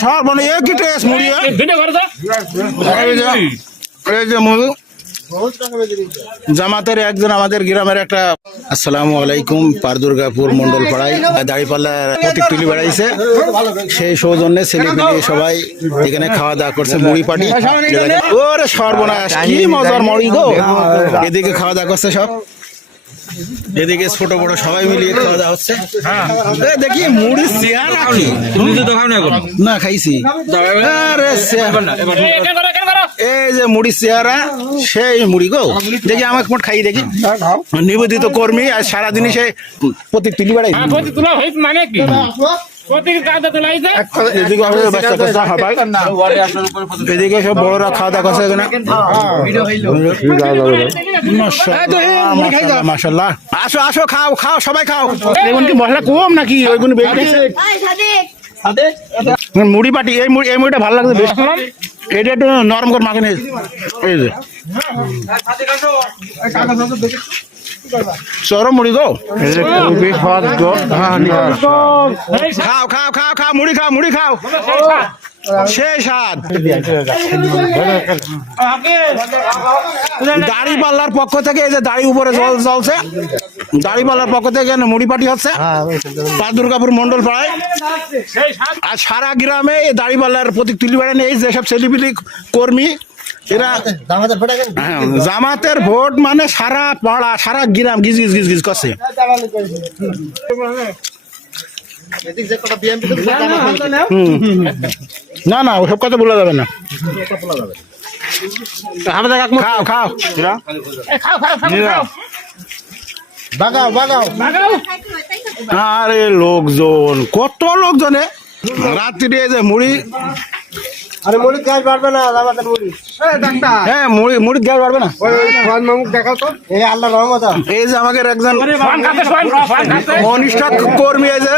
সব মানে একই টেস্ট মুড়ি এই যে মুড়ি জামাতের একজন আমাদের গ্রামের একটা আসসালামু আলাইকুম পারদুর্গাপুর মন্ডল পাড়ায় দাড়িপাল্লা প্রতীক তুলি বেড়াইছে সেই সৌজন্যে ছেলেপিলে সবাই এখানে খাওয়া দাওয়া করছে মুড়ি পাটি ওরে সর্বনাশ কি মজার মুড়ি গো এদিকে খাওয়া দাওয়া করছে সব এদিকে ছোট বড় সবাই মিলিয়ে খাওয়া দাওয়া হচ্ছে দেখি মুড়ি চেয়ারা কি না খাইছি এই যে মুড়ি চেহারা সেই মুড়ি গো দেখি আমাকে মোট খাই দেখি নিবেদিত কর্মী আর সারাদিনই সে প্রতীক তুলি বেড়াই এদিকে সব বড়রা খাওয়া দাওয়া করছে মাশাআল্লাহ আসো আসো খাও খাও সবাই খাও এখন কি মশলা কম নাকি ওইগুলো বেশি মুড়ি পাটি এই মুড়িটা ভালো লাগছে বেশ এটা একটু নরম করে মাখে নিয়ে এই যে চরম মুড়ি গো খাও খাও খাও খাও মুড়ি খাও মুড়ি খাও সেই স্বাদ দাড়ি পাল্লার পক্ষ থেকে এই যে দাড়ি উপরে জল জ্বলছে দাড়ি পাল্লার পক্ষ থেকে মুড়ি পাটি হচ্ছে দুর্গাপুর মন্ডল পাড়ায় আর সারা গ্রামে এই দাড়ি পাল্লার প্রতীক তুলি বেড়ানো এই যেসব ছেলেপিলি কর্মী এরা জামাতের ভোট মানে সারা পাড়া সারা গ্রাম গিজ গিজ গিজ গিজ করছে না না ওসব কথা বলা যাবে না খাও খাও আরে লোকজন কত লোকজনে রাত্রি যে মুড়ি আরে মুড়ি গ্যাস বাড়বে না জামাতের মুড়ি হ্যাঁ মুড়ি গ্যাস বাড়বে না দেখাও তো এই আল্লাহর রহমত এই যে আমাদের একজন অনিষ্ঠ কর্মী এই যে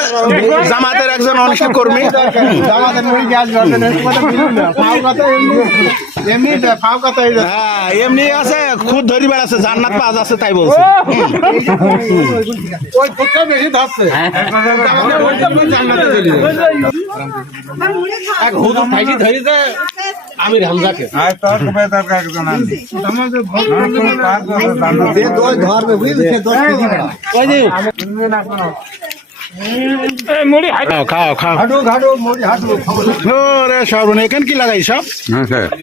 জামাতের একজন অনিষ্ঠ কর্মী জামাতের মুড়ি গ্যাস বাড়বে না হ্যাঁ এমনি আছে খুদ ধরি বেড়াচ্ছে জান্নাত পাওয়া যাচ্ছে তাই বলছে ওই ফুটটা বেশি ধরছে আমির হামজাকে খাও খাও খাও সব এখানে কি লাগাই সব